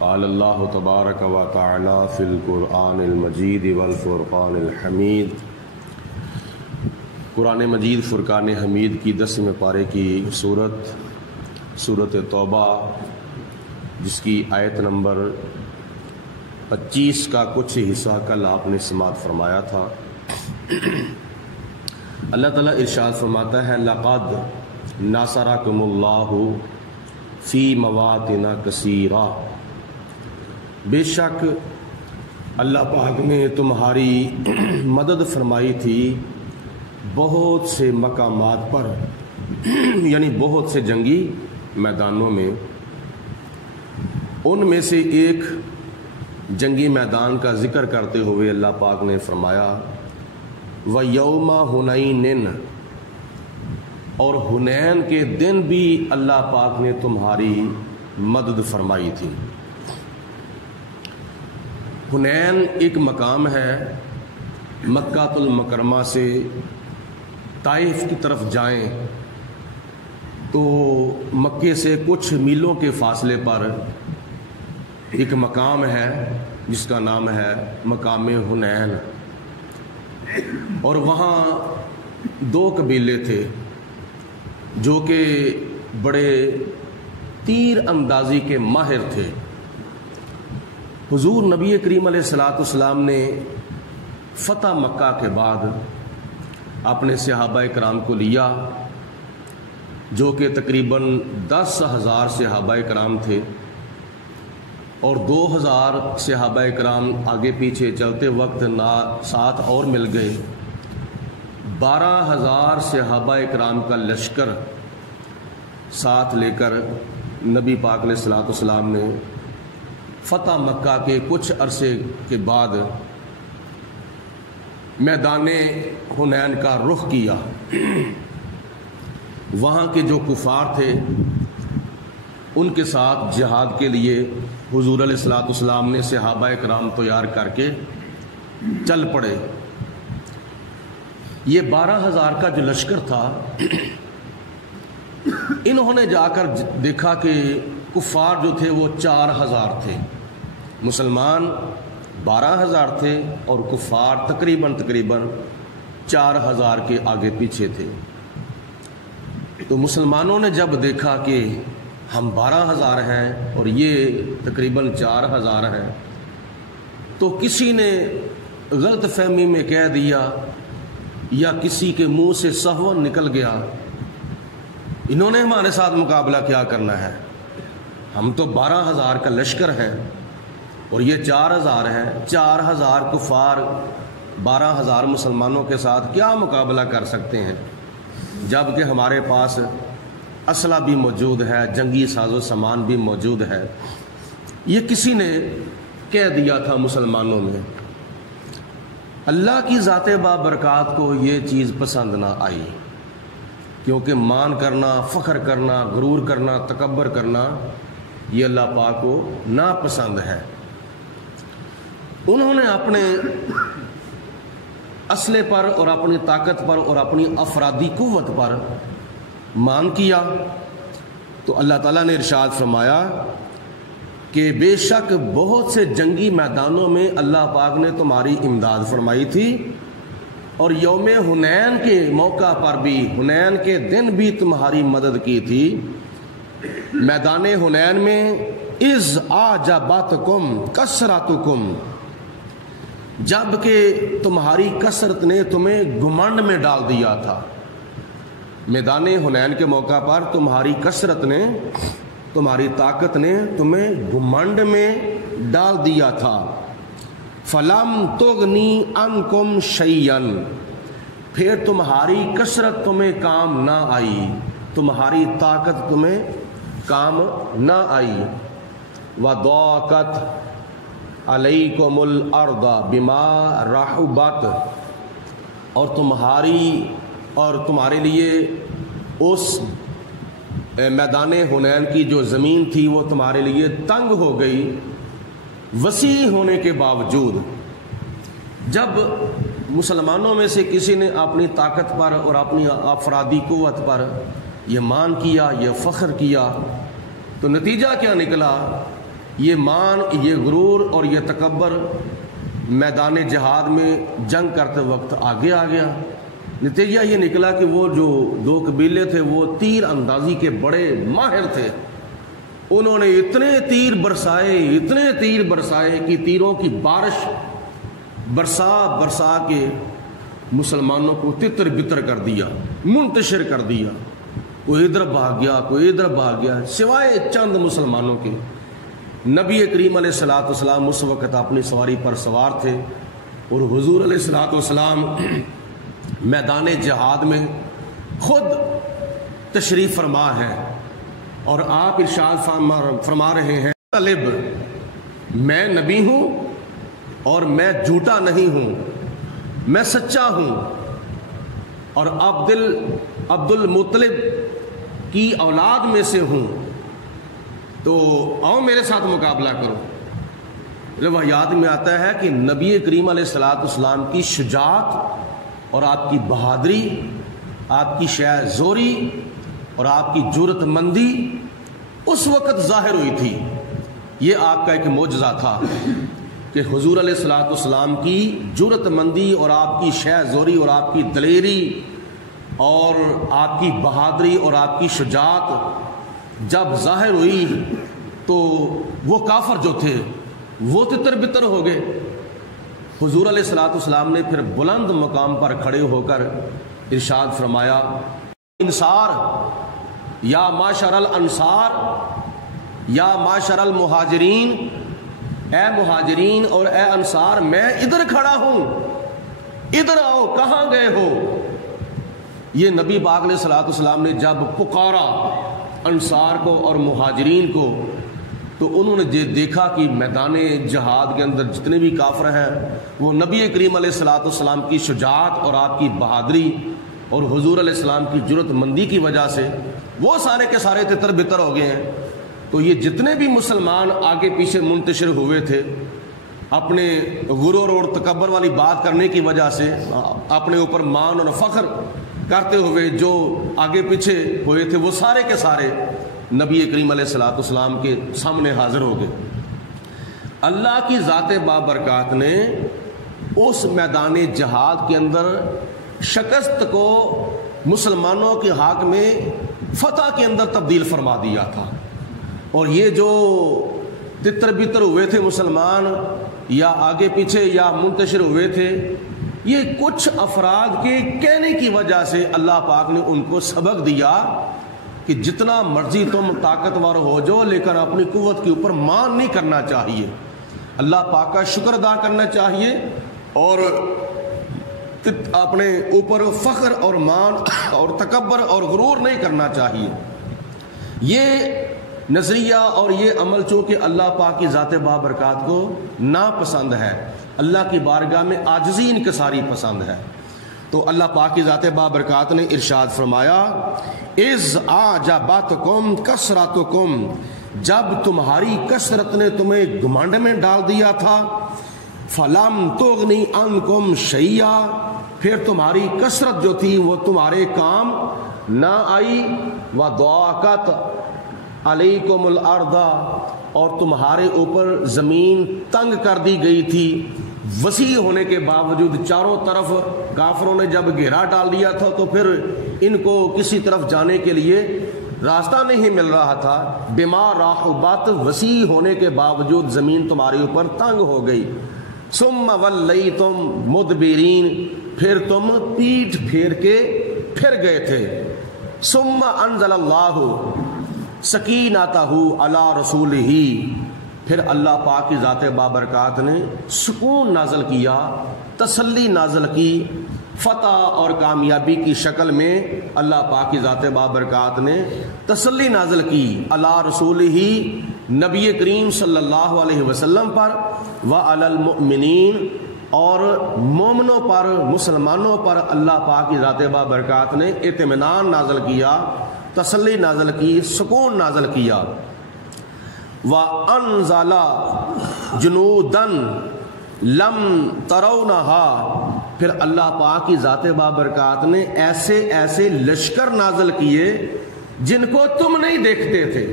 قال اللہ تبارک و تعالی فی القرآن المجید والفرقان الحمید۔ قرآن مجید فرقان حمید کی 10ویں پارے کی سورت توبہ، جس کی آیت نمبر 25 کا کچھ حصہ کل آپ نے سماعت فرمایا تھا۔ اللہ تعالیٰ ارشاد فرماتا ہے لقد ناصرکم اللہ فی مواطن کثیرہ، بے شک اللہ پاک نے تمہاری مدد فرمائی تھی بہت سے مقامات پر، یعنی بہت سے جنگی میدانوں میں۔ ان میں سے ایک جنگی میدان کا ذکر کرتے ہوئے اللہ پاک نے فرمایا وَيَوْمَ حُنَيْنٍ، اور حنین کے دن بھی اللہ پاک نے تمہاری مدد فرمائی تھی۔ حنین ایک مقام ہے، مکہ المکرمہ سے طائف کی طرف جائیں تو مکے سے کچھ میلوں کے فاصلے پر ایک مقام ہے جس کا نام ہے مقام حنین، اور وہاں 2 قبیلے تھے جو کہ بڑے تیر اندازی کے ماہر تھے۔ حضور نبی کریم علیہ السلام نے فتح مکہ کے بعد اپنے صحابہ کرام کو لیا، جو کہ تقریباً 10,000 صحابہ کرام تھے، اور 2,000 صحابہ کرام آگے پیچھے چلتے وقت ساتھ اور مل گئے۔ 12,000 صحابہ کرام کا لشکر ساتھ لے کر نبی پاک علیہ السلام نے فتح مکہ کے کچھ عرصے کے بعد میدان حنین کا رخ کیا۔ وہاں کے جو کفار تھے ان کے ساتھ جہاد کے لیے حضور علیہ السلام نے صحابہ کرام تیار کر کے چل پڑے۔ یہ 12,000 کا جو لشکر تھا، انہوں نے جا کر دیکھا کہ کفار جو تھے وہ 4,000 تھے، مسلمان 12,000 تھے اور کفار تقریباً 4,000 کے آگے پیچھے تھے۔ تو مسلمانوں نے جب دیکھا کہ ہم 12,000 ہیں اور یہ تقریباً 4,000 ہیں، تو کسی نے غلط فہمی میں کہہ دیا یا کسی کے منہ سے سہون نکل گیا انہوں نے ہمارے ساتھ مقابلہ کیا کرنا ہے، ہم تو 12,000 کا لشکر ہے اور یہ 4,000 ہے، 4,000 کفار 12,000 مسلمانوں کے ساتھ کیا مقابلہ کر سکتے ہیں، جبکہ ہمارے پاس اسلحہ بھی موجود ہے، جنگی ساز و سامان بھی موجود ہے۔ یہ کسی نے کہہ دیا تھا مسلمانوں میں۔ اللہ کی ذات بابرکات کو یہ چیز پسند نہ آئی، کیونکہ مان کرنا، فخر کرنا، غرور کرنا، تکبر کرنا یہ اللہ پاک کو ناپسند ہے۔ انہوں نے اپنے اسلحے پر اور اپنی طاقت پر اور اپنی افرادی قوت پر مان کیا، تو اللہ تعالیٰ نے ارشاد فرمایا کہ بے شک بہت سے جنگی میدانوں میں اللہ پاک نے تمہاری امداد فرمائی تھی، اور یوم حنین کے موقع پر بھی، حنین کے دن بھی تمہاری مدد کی تھی۔ میدان حنین میں اذ اعجبتکم کثرتکم، جب کہ تمہاری کثرت نے تمہیں گھمنڈ میں ڈال دیا تھا۔ میدان حنین کے موقع پر تمہاری کثرت نے، تمہاری طاقت نے تمہیں گھمنڈ میں ڈال دیا تھا۔ فلم تغنی عنکم شیئا، پھر تمہاری کثرت تمہیں کام نہ آئی، تمہاری طاقت تمہیں کام نہ آئی۔ وضاقت علیکم الارض بما رحبت، اور تمہارے لیے اس میدان حنین کی جو زمین تھی وہ تمہارے لیے تنگ ہو گئی وسیع ہونے کے باوجود۔ جب مسلمانوں میں سے کسی نے اپنی طاقت پر اور اپنی افرادی قوت پر یہ مان کیا، یہ فخر کیا، تو نتیجہ کیا نکلا یہ مان، یہ غرور اور یہ تکبر میدان جہاد میں جنگ کرتے وقت آگے آ گیا۔ نتیجہ یہ نکلا کہ وہ جو دو قبیلے تھے وہ تیر اندازی کے بڑے ماہر تھے، انہوں نے اتنے تیر برسائے کہ تیروں کی بارش برسا کے مسلمانوں کو تتر بتر کر دیا، منتشر کر دیا۔ کوئی ادھر بھاگ گیا، کوئی ادھر بھاگ گیا، سوائے چند مسلمانوں کے۔ نبی کریم علیہ الصلوۃ والسلام اس وقت اپنی سواری پر سوار تھے اور حضور علیہ الصلوۃ والسلام میدان جہاد میں خود تشریف فرما ہے، اور آپ ارشاد فرما رہے ہیں طالب میں نبی ہوں اور میں جھوٹا نہیں ہوں، میں سچا ہوں، اور عبد المطلب کی اولاد میں سے ہوں، تو آؤ میرے ساتھ مقابلہ کرو۔ روایات میں آتا ہے کہ نبی کریم علیہ الصلوۃ والسلام کی شجاعت اور آپ کی بہادری، آپ کی شہ زوری اور آپ کی جرأت مندی اس وقت ظاہر ہوئی تھی۔ یہ آپ کا ایک معجزہ تھا کہ حضور علیہ الصلوۃ والسلام کی جرأت مندی اور آپ کی شہ زوری اور آپ کی دلیری اور آپ کی بہادری اور آپ کی شجاعت جب ظاہر ہوئی تو وہ کافر جو تھے وہ تتر بتر ہو گئے۔ حضور علیہ الصلوۃ والسلام نے پھر بلند مقام پر کھڑے ہو کر ارشاد فرمایا، انصار یا معاشر الانصار یا معاشر المہاجرین، اے مہاجرین اور اے انصار، میں ادھر کھڑا ہوں، ادھر آؤ، کہاں گئے ہو؟ یہ نبی پاک علیہ الصلوۃ والسلام نے جب پکارا انصار کو اور مہاجرین کو، تو انہوں نے دیکھا کہ میدان جہاد کے اندر جتنے بھی کافر ہیں وہ نبی کریم علیہ الصلوۃ والسلام کی شجاعت اور آپ کی بہادری اور حضور علیہ السلام کی جرأت مندی کی وجہ سے وہ سارے کے سارے تتر بتر ہو گئے ہیں۔ تو یہ جتنے بھی مسلمان آگے پیچھے منتشر ہوئے تھے، اپنے غرور اور تکبر والی بات کرنے کی وجہ سے اپنے اوپر مان اور فخر کرتے ہوئے جو آگے پیچھے ہوئے تھے، وہ سارے کے سارے نبی کریم علیہ الصلوۃ والسلام کے سامنے حاضر ہو گئے۔ اللہ کی ذات بابرکات نے اس میدان جہاد کے اندر شکست کو مسلمانوں کے حق میں فتح کے اندر تبدیل فرما دیا تھا، اور یہ جو تتر بتر ہوئے تھے مسلمان یا آگے پیچھے یا منتشر ہوئے تھے، یہ کچھ افراد کے کہنے کی وجہ سے اللہ پاک نے ان کو سبق دیا کہ جتنا مرضی تم طاقتور ہو جاؤ لیکن اپنی قوت کے اوپر مان نہیں کرنا چاہیے، اللہ پاک کا شکر ادا کرنا چاہیے، اور اپنے اوپر فخر اور مان اور تکبر اور غرور نہیں کرنا چاہیے۔ یہ نظریہ اور یہ عمل چونکہ اللہ پاک کی ذات بابرکات کو ناپسند ہے، اللہ کی بارگاہ میں عاجزی انکساری پسند ہے، تو اللہ پاک کی ذات بابرکات نے ارشاد فرمایا، اذ اعجبتکم کثرتکم، جب تمہاری کثرت نے تمہیں گھمنڈ میں ڈال دیا تھا، فلم تغنی عنکم شیئا، پھر تمہاری کثرت جو تھی وہ تمہارے کام نہ آئی، وضاقت علیکم الارض، اور تمہارے اوپر زمین تنگ کر دی گئی تھی، وسیع ہونے کے باوجود چاروں طرف کافروں نے جب گھیرا ڈال دیا تھا تو پھر ان کو کسی طرف جانے کے لیے راستہ نہیں مل رہا تھا، بما رحبت، وسیع ہونے کے باوجود زمین تمہارے اوپر تنگ ہو گئی، ثم ولیتم مدبرین، پھر تم پیٹھ پھیر کے پھر گئے تھے، ثم انزل اللہ سکینتہ علی رسولہ، پھر اللہ پاک کی ذات بابرکات نے سکون نازل کیا، تسلی نازل کی، فتح اور کامیابی کی شکل میں اللہ پاک کی ذات بابرکات نے تسلی نازل کی علی رسولہ، نبی کریم صلی اللہ علیہ وسلم پر، وعلی المؤمنین، اور مومنوں پر، مسلمانوں پر اللہ پاک کی ذات بابرکات نے اطمینان نازل کیا، تسلی نازل کی، سکون نازل کیا، وَأَنزَلَ جُنُودًا لَمْ تَرَوْنَهَا، پھر اللہ پاک کی ذات بابرکات نے ایسے ایسے لشکر نازل کیے جن کو تم نہیں دیکھتے تھے۔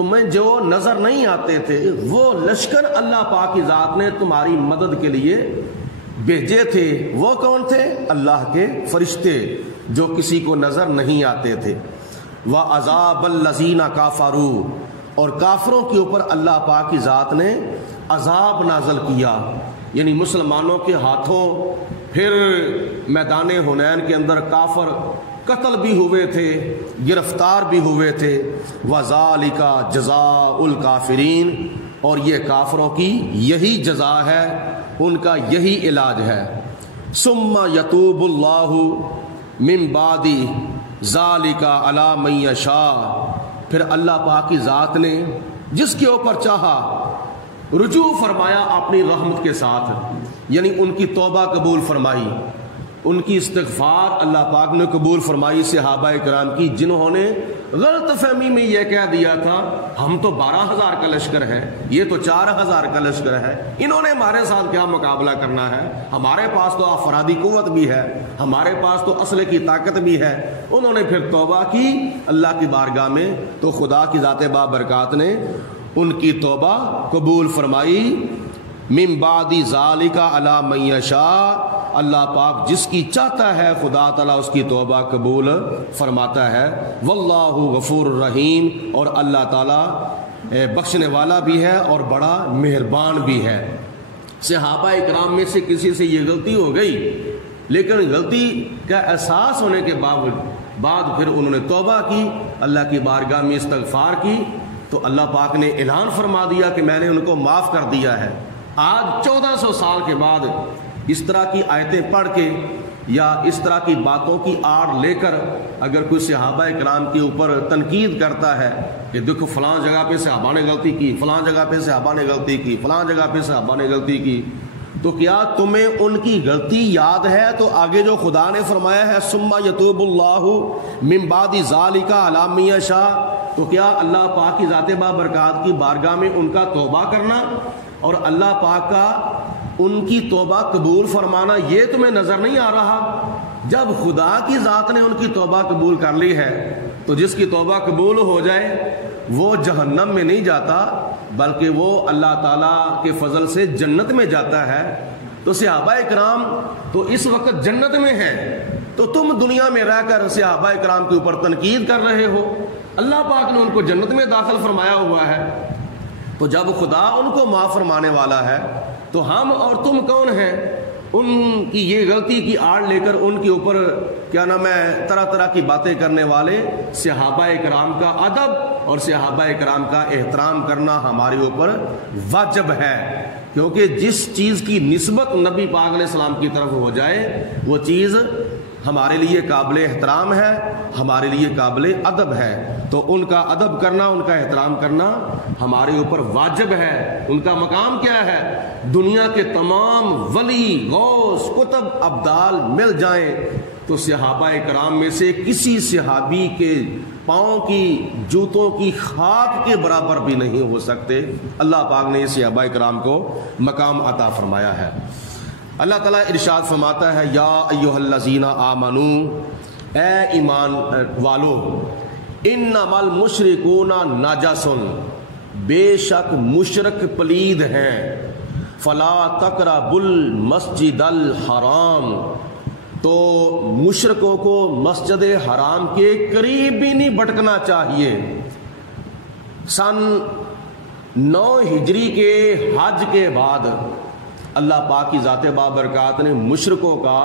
تمہیں جو نظر نہیں آتے تھے وہ لشکر اللہ پاک کی ذات نے تمہاری مدد کے لیے بھیجے تھے۔ وہ کون تھے؟ اللہ کے فرشتے جو کسی کو نظر نہیں آتے تھے۔ وَعَذَابَ الَّذِينَ كَفَرُوا، اور کافروں کے اوپر اللہ پاک کی ذات نے عذاب نازل کیا، یعنی مسلمانوں کے ہاتھوں پھر میدان حنین کے اندر کافر قتل بھی ہوئے تھے، گرفتار بھی ہوئے تھے۔ وَذَلِكَ جَزَاءُ الْكَافِرِينَ، اور یہ کافروں کی یہی جزا ہے، ان کا یہی علاج ہے۔ ثُمَّ يَتُوبُ اللَّهُ مِن بَعْدِ ذَلِكَ عَلَى مَن يَشَاءُ، پھر اللہ پاک کی ذات نے جس کے اوپر چاہا رجوع فرمایا اپنی رحمت کے ساتھ، یعنی ان کی توبہ قبول فرمائی، ان کی استغفار اللہ پاک نے قبول فرمائی صحابہ کرام کی، جنہوں نے غلط فہمی میں یہ کہہ دیا تھا ہم تو 12,000 کا لشکر ہے، یہ تو 4,000 کا لشکر ہے، انہوں نے ہمارے ساتھ کیا مقابلہ کرنا ہے، ہمارے پاس تو افرادی قوت بھی ہے، ہمارے پاس تو اسلحے کی طاقت بھی ہے۔ انہوں نے پھر توبہ کی اللہ کی بارگاہ میں، تو خدا کی ذات بابرکات نے ان کی توبہ قبول فرمائی۔ من بعد ذالک علی من یشاء، اللہ پاک جس کی چاہتا ہے خدا تعالیٰ اس کی توبہ قبول فرماتا ہے۔ واللہ غفور الرحیم، اور اللہ تعالیٰ بخشنے والا بھی ہے اور بڑا مہربان بھی ہے۔ صحابہ اکرام میں سے کسی سے یہ غلطی ہو گئی، لیکن غلطی کا احساس ہونے کے بعد پھر انہوں نے توبہ کی، اللہ کی بارگاہ میں استغفار کی، تو اللہ پاک نے اعلان فرما دیا کہ میں نے ان کو معاف کر دیا ہے۔ آج 1400 سال کے بعد اس طرح کی آیتیں پڑھ کے یا اس طرح کی باتوں کی آڑ لے کر اگر کوئی صحابہ کرام کے اوپر تنقید کرتا ہے کہ دیکھو فلاں جگہ پہ صحابہ نے غلطی کی، فلاں جگہ پہ صحابہ نے غلطی کی، فلاں جگہ پہ صحابہ نے غلطی کی، تو کیا تمہیں ان کی غلطی یاد ہے؟ تو آگے جو خدا نے فرمایا ہے ثم یتوب اللہ من بعد ذالک علی من یشاء، تو کیا اللہ پاک کی ذات بابرکات کی بارگاہ میں ان کا توبہ کرنا اور اللہ پاک کا ان کی توبہ قبول فرمانا یہ تمہیں نظر نہیں آ رہا؟ جب خدا کی ذات نے ان کی توبہ قبول کر لی ہے تو جس کی توبہ قبول ہو جائے وہ جہنم میں نہیں جاتا بلکہ وہ اللہ تعالیٰ کے فضل سے جنت میں جاتا ہے۔ تو صحابہ کرام تو اس وقت جنت میں ہیں، تو تم دنیا میں رہ کر صحابہ کرام کے اوپر تنقید کر رہے ہو، اللہ پاک نے ان کو جنت میں داخل فرمایا ہوا ہے۔ تو جب خدا ان کو معاف فرمانے والا ہے تو ہم اور تم کون ہیں ان کی یہ غلطی کی آڑ لے کر ان کے اوپر کیا نام ہے طرح طرح کی باتیں کرنے والے؟ صحابہ کرام کا ادب اور صحابہ کرام کا احترام کرنا ہمارے اوپر واجب ہے، کیونکہ جس چیز کی نسبت نبی پاک علیہ السلام کی طرف ہو جائے وہ چیز ہمارے لیے قابل احترام ہے، ہمارے لیے قابل ادب ہے، تو ان کا ادب کرنا، ان کا احترام کرنا ہمارے اوپر واجب ہے۔ ان کا مقام کیا ہے؟ دنیا کے تمام ولی، غوث، قطب، ابدال مل جائیں تو صحابہ کرام میں سے کسی صحابی کے پاؤں کی جوتوں کی خاک کے برابر بھی نہیں ہو سکتے۔ اللہ پاک نے صحابہ کرام کو مقام عطا فرمایا ہے۔ اللہ تعالیٰ ارشاد فرماتا ہے یا ایھا الذین آمنو، اے ایمان والو، انما المشرکون نجس، بے شک مشرک پلید ہیں، فلا تقربوا المسجد الحرام، تو مشرکوں کو مسجد حرام کے قریب بھی نہیں بھٹکنا چاہیے۔ سن 9 ہجری کے حج کے بعد اللہ پاک کی ذات بابرکات نے مشرکوں کا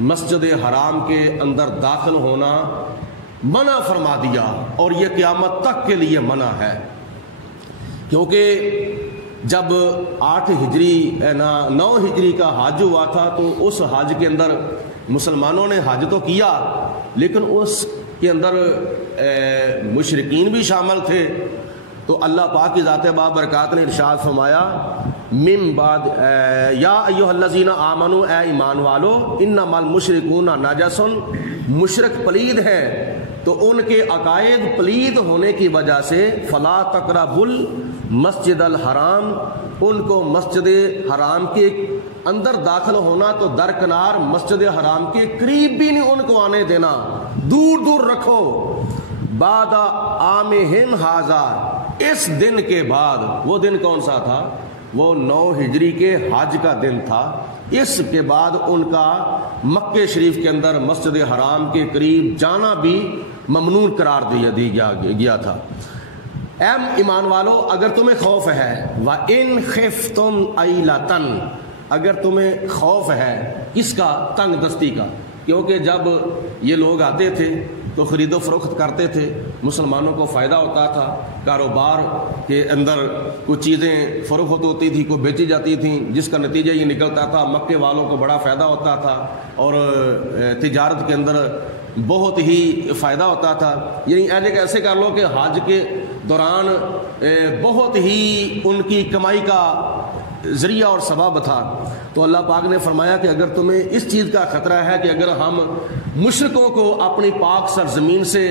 مسجد حرام کے اندر داخل ہونا منع فرما دیا، اور یہ قیامت تک کے لیے منع ہے، کیونکہ جب 8 ہجری 9 ہجری کا حج ہوا تھا تو اس حج کے اندر مسلمانوں نے حج تو کیا لیکن اس کے اندر مشرکین بھی شامل تھے، تو اللہ پاک کی ذات بابرکات نے ارشاد فرمایا من بعد یا ایھا الذین آمنو، اے ایمان والو، انما المشرکون نجس، مشرک پلید ہیں، تو ان کے عقائد پلید ہونے کی وجہ سے فلا تقربوا المسجد الحرام، ان کو مسجد حرام کے اندر داخل ہونا تو درکنار مسجد حرام کے قریب بھی نہیں ان کو آنے دینا، دور دور رکھو۔ بعد عامہم ھذا، اس دن کے بعد، وہ دن کون سا تھا؟ وہ 9 ہجری کے حج کا دن تھا۔ اس کے بعد ان کا مکہ شریف کے اندر مسجد حرام کے قریب جانا بھی ممنوع قرار دیا گیا تھا۔ اے ایمان والو، اگر تمہیں خوف ہے، وَإِنْ خِفْتُمْ عَيْلَةً، اگر تمہیں خوف ہے کس کا؟ تنگ دستی کا، کیونکہ جب یہ لوگ آتے تھے تو خرید و فروخت کرتے تھے، مسلمانوں کو فائدہ ہوتا تھا، کاروبار کے اندر کچھ چیزیں فروخت ہوتی تھی، کو بیچی جاتی تھیں، جس کا نتیجہ یہ نکلتا تھا مکے والوں کو بڑا فائدہ ہوتا تھا اور تجارت کے اندر بہت ہی فائدہ ہوتا تھا۔ یعنی ایسے کر لو کہ حج کے دوران بہت ہی ان کی کمائی کا ذریعہ اور سبب تھا۔ تو اللہ پاک نے فرمایا کہ اگر تمہیں اس چیز کا خطرہ ہے کہ اگر ہم مشرکوں کو اپنی پاک سرزمین سے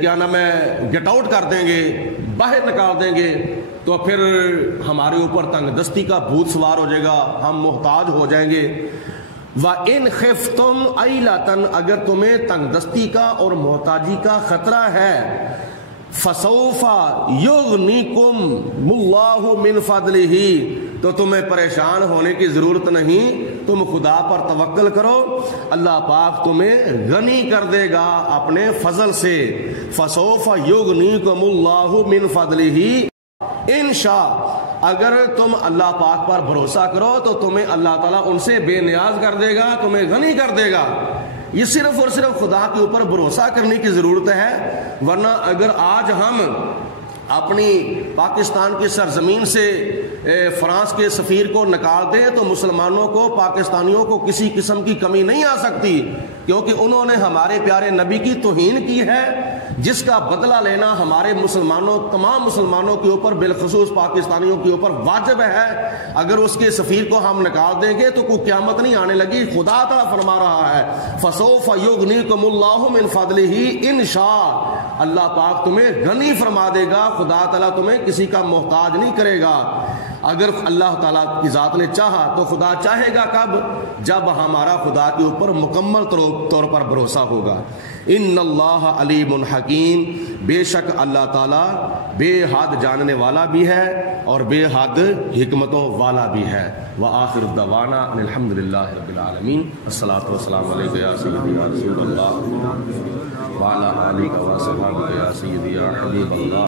کیا نام ہے گیٹ آؤٹ کر دیں گے، باہر نکال دیں گے، تو پھر ہمارے اوپر تنگ دستی کا بھوت سوار ہو جائے گا، ہم محتاج ہو جائیں گے۔ وَإِنْ خِفْتُمْ عَيْلَةً، اگر تمہیں تنگ دستی کا اور محتاجی کا خطرہ ہے، فَسَوْفَ يُغْنِيكُمُ اللَّهُ مِنْ فَضْلِهِ، تو تمہیں پریشان ہونے کی ضرورت نہیں، تم خدا پر توکل کرو، اللہ پاک تمہیں غنی کر دے گا اپنے فضل سے۔ فَسَوْفَ يُغْنِيكُمُ اللَّهُ مِنْ فَضْلِهِ انشاء، اگر تم اللہ پاک پر بھروسہ کرو تو تمہیں اللہ تعالیٰ ان سے بے نیاز کر دے گا، تمہیں غنی کر دے گا۔ یہ صرف اور صرف خدا کے اوپر بھروسہ کرنے کی ضرورت ہے، ورنہ اگر آج ہم اپنی پاکستان کی سرزمین سے فرانس کے سفیر کو نکال دیں تو مسلمانوں کو، پاکستانیوں کو کسی قسم کی کمی نہیں آ سکتی، کیونکہ انہوں نے ہمارے پیارے نبی کی توہین کی ہے، جس کا بدلہ لینا ہمارے مسلمانوں، تمام مسلمانوں کے اوپر، بالخصوص پاکستانیوں کے اوپر واجب ہے۔ اگر اس کے سفیر کو ہم نکال دیں گے تو کوئی قیامت نہیں آنے لگی۔ خدا تعالیٰ فرما رہا ہے فَسَوْفَ يُغْنِيكُمُ اللَّهُ مِنْ فَضْلِهِ إِنْ شَاءَ، اللہ پاک تمہیں غنی فرما دے گا، خدا تعالیٰ تمہیں کسی کا محتاج نہیں کرے گا۔ اگر اللہ تعالیٰ کی ذات نے چاہا تو خدا چاہے گا کب؟ جب ہمارا خدا کے اوپر مکمل طور پر بھروسہ ہوگا۔ ان اللہ علیم حکیم، بے شک اللہ تعالیٰ بے حد جاننے والا بھی ہے اور بے حد حکمتوں والا بھی ہے۔ وآخر دعوانا ان الحمد للہ رب العالمین۔ الصلاۃ والسلام علیک یا سیدی یا رسول اللہ وعلی آلک و صحابہ یا سیدی یا حبیب اللہ۔